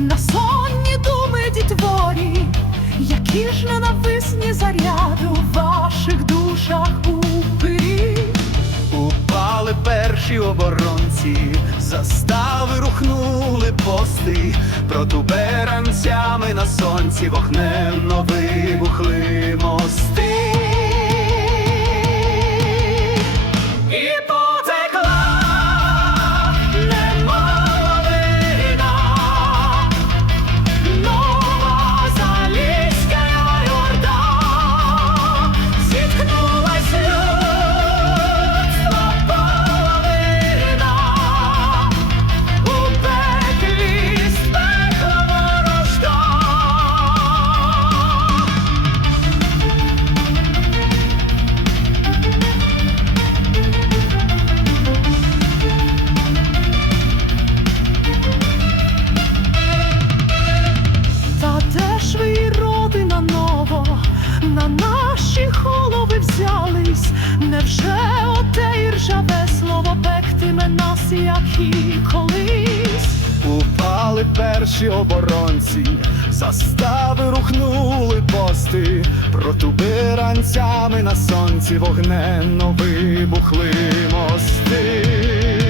на сонні думи дітворі, які ж ненависні заряди у ваших душах упирі. Упали перші оборонці, застави рухнули пости, протуберанцями на сонці вогнем вибухли невже оте і ржаве слово пектиме нас, як і колись? Упали перші оборонці, застави рухнули пости, протуберанцями на сонці вогненно вибухли мости.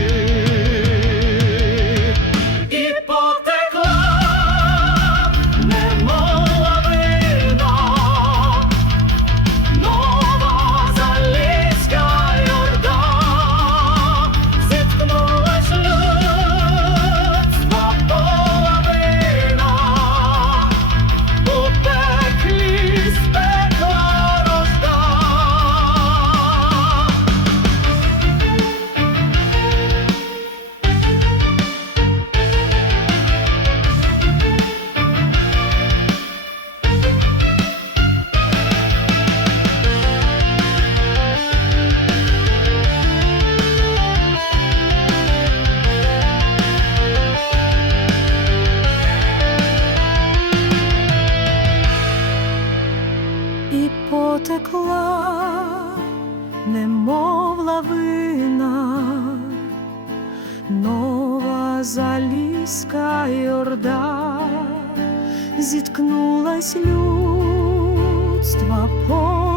Немов лавина, нова залізка орда, зіткнулась людства половина,